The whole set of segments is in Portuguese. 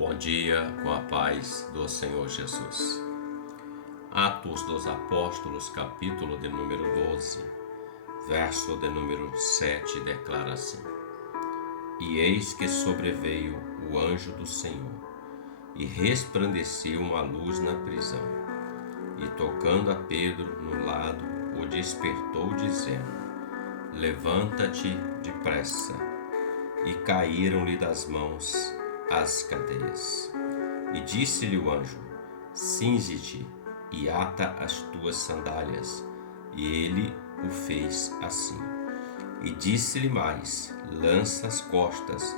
Bom dia, com a paz do Senhor Jesus. Atos dos Apóstolos, capítulo de número 12, verso de número 7, declara assim: E eis que sobreveio o anjo do Senhor, e resplandeceu uma luz na prisão, e tocando a Pedro no lado, o despertou, dizendo: Levanta-te depressa. E caíram-lhe das mãos as cadeias. E disse-lhe o anjo: Cinge-te e ata as tuas sandálias. E ele o fez assim. E disse-lhe mais: Lança as costas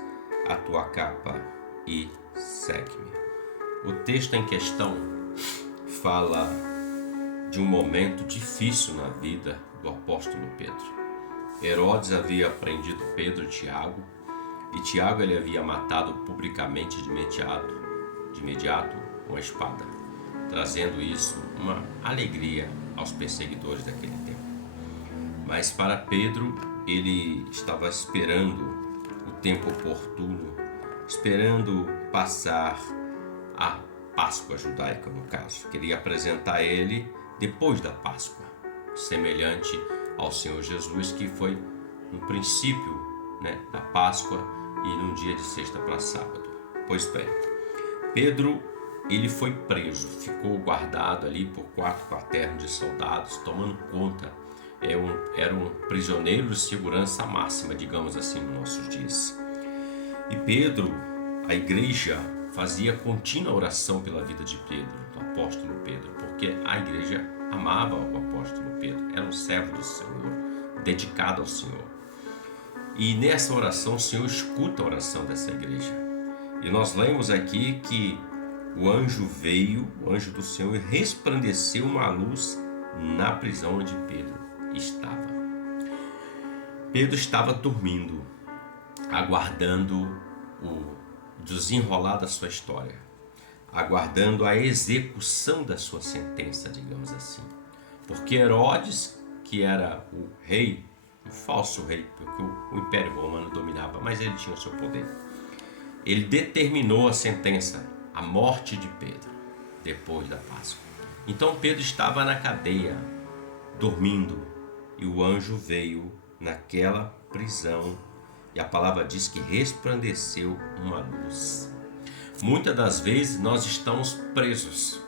a tua capa e segue-me. O texto em questão fala de um momento difícil na vida do apóstolo Pedro. Herodes havia prendido Pedro e Tiago, e Tiago ele havia matado publicamente de imediato com a espada, trazendo isso uma alegria aos perseguidores daquele tempo. Mas para Pedro, ele estava esperando o tempo oportuno, esperando passar a Páscoa judaica, no caso. Queria apresentar ele depois da Páscoa, semelhante ao Senhor Jesus, que foi no princípio, da Páscoa e num dia de sexta para sábado. Pois bem, Pedro ele foi preso, ficou guardado ali por 4 quaternos de soldados, tomando conta. Era um prisioneiro de segurança máxima, digamos assim, nos nossos dias. E Pedro, a igreja fazia contínua oração pela vida de Pedro, do apóstolo Pedro, porque a igreja amava o apóstolo Pedro, era um servo do Senhor, dedicado ao Senhor. E nessa oração o Senhor escuta a oração dessa igreja. E nós lemos aqui que o anjo veio, o anjo do Senhor, e resplandeceu uma luz na prisão onde Pedro estava. Pedro estava dormindo, aguardando o desenrolar da sua história, aguardando a execução da sua sentença, digamos assim. Porque Herodes, que era o rei, um falso rei, porque o Império Romano dominava, mas ele tinha o seu poder. Ele determinou a sentença, a morte de Pedro, depois da Páscoa. Então Pedro estava na cadeia, dormindo, e o anjo veio naquela prisão, e a palavra diz que resplandeceu uma luz. Muitas das vezes nós estamos presos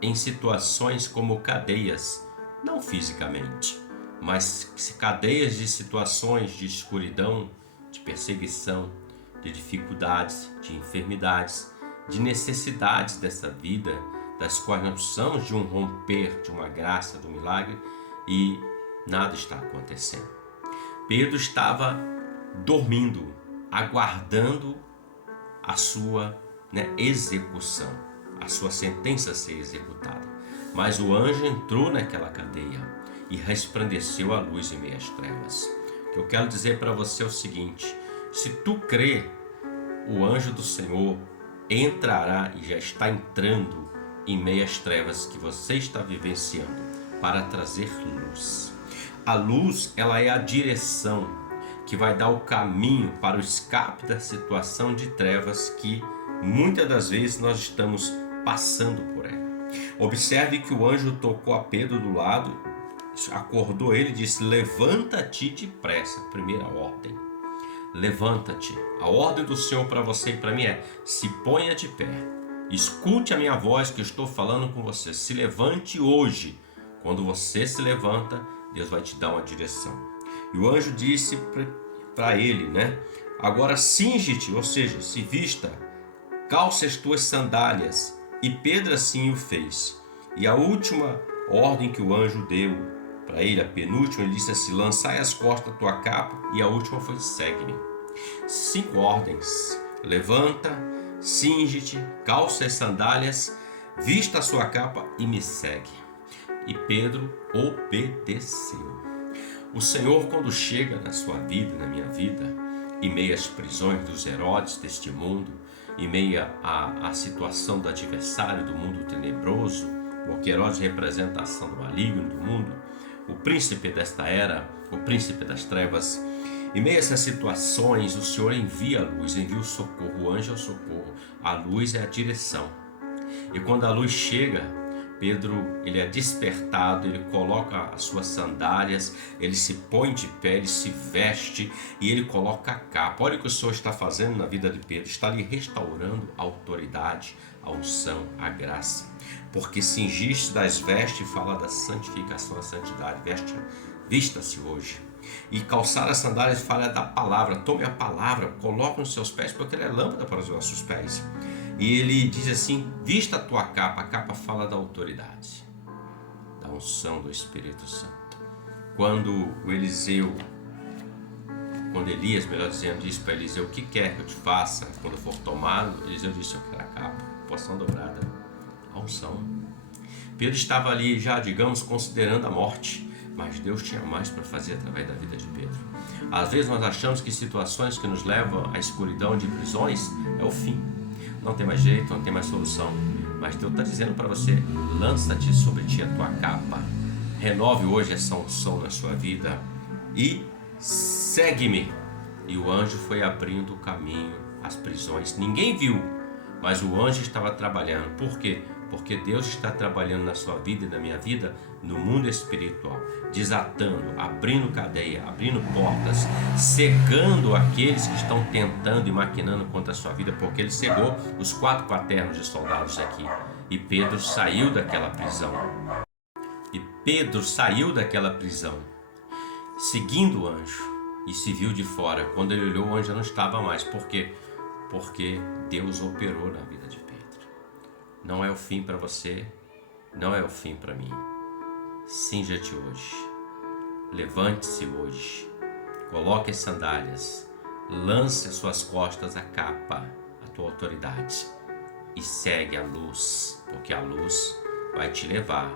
em situações como cadeias, não fisicamente, mas cadeias de situações de escuridão, de perseguição, de dificuldades, de enfermidades, de necessidades dessa vida, das quais nós precisamos de um romper, de uma graça, de um milagre, e nada está acontecendo. Pedro estava dormindo, aguardando a sua execução, a sua sentença ser executada. Mas o anjo entrou naquela cadeia e resplandeceu a luz em meio às trevas. O que eu quero dizer para você é o seguinte: se tu crê, o anjo do Senhor entrará e já está entrando em meio às trevas que você está vivenciando para trazer luz. A luz, ela é a direção que vai dar o caminho para o escape da situação de trevas que muitas das vezes nós estamos passando por ela. Observe que o anjo tocou a Pedro do lado, acordou ele e disse: Levanta-te depressa. Primeira ordem, levanta-te. A ordem do Senhor para você e para mim é: se ponha de pé, escute a minha voz que eu estou falando com você, se levante hoje. Quando você se levanta, Deus vai te dar uma direção. E o anjo disse para ele, agora cinge-te, ou seja, se vista, calce as tuas sandálias. E Pedro assim o fez. E a última ordem que o anjo deu para ele, a penúltima, ele disse assim: lançai as costas da tua capa. E a última foi: segue-me. 5 ordens: levanta, cinge-te, calça as sandálias, vista a sua capa e me segue. E Pedro obedeceu. O Senhor, quando chega na sua vida, na minha vida, em meio às prisões dos Herodes deste mundo, em meio à situação do adversário do mundo tenebroso, porque Herodes representa a ação do maligno do mundo, o príncipe desta era, o príncipe das trevas, Em meio a essas situações, o Senhor envia a luz, envia o socorro. O anjo é o socorro, a luz é a direção. E quando a luz chega, Pedro, ele é despertado, ele coloca as suas sandálias, ele se põe de pé, ele se veste e ele coloca a capa. Olha o que o Senhor está fazendo na vida de Pedro, está ali restaurando a autoridade, a unção, a graça. Porque cingir-se das vestes fala da santificação, a santidade. Vista-se hoje. E calçar as sandálias fala da palavra. Tome a palavra, coloque nos seus pés, porque ela é lâmpada para os nossos pés. E ele diz assim: vista a tua capa. A capa fala da autoridade, da unção do Espírito Santo. Quando Elias, melhor dizendo, disse para Eliseu: o que quer que eu te faça quando eu for tomado? Eliseu disse: eu quero a capa, porção dobrada, a unção. Pedro estava ali já, digamos, considerando a morte, mas Deus tinha mais para fazer através da vida de Pedro. Às vezes nós achamos que situações que nos levam à escuridão de prisões é o fim. Não tem mais jeito, não tem mais solução. Mas Deus está dizendo para você: lança-te sobre ti a tua capa. Renove hoje essa unção na sua vida e segue-me. E o anjo foi abrindo o caminho às prisões. Ninguém viu, mas o anjo estava trabalhando. Por quê? Porque Deus está trabalhando na sua vida e na minha vida, no mundo espiritual, desatando, abrindo cadeia, abrindo portas, cegando aqueles que estão tentando e maquinando contra a sua vida, porque ele cegou os 4 quaternos de soldados aqui. E Pedro saiu daquela prisão. Seguindo o anjo, e se viu de fora. Quando ele olhou, o anjo não estava mais. Por quê? Porque Deus operou na vida de Pedro. Não é o fim para você, não é o fim para mim. Cinja-te hoje, levante-se hoje, coloque as sandálias, lance às suas costas a capa, a tua autoridade, e segue a luz, porque a luz vai te levar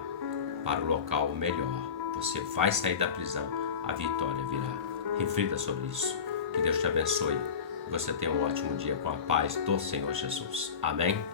para o local melhor. Você vai sair da prisão, a vitória virá. Reflita sobre isso. Que Deus te abençoe. Que você tenha um ótimo dia com a paz do Senhor Jesus. Amém?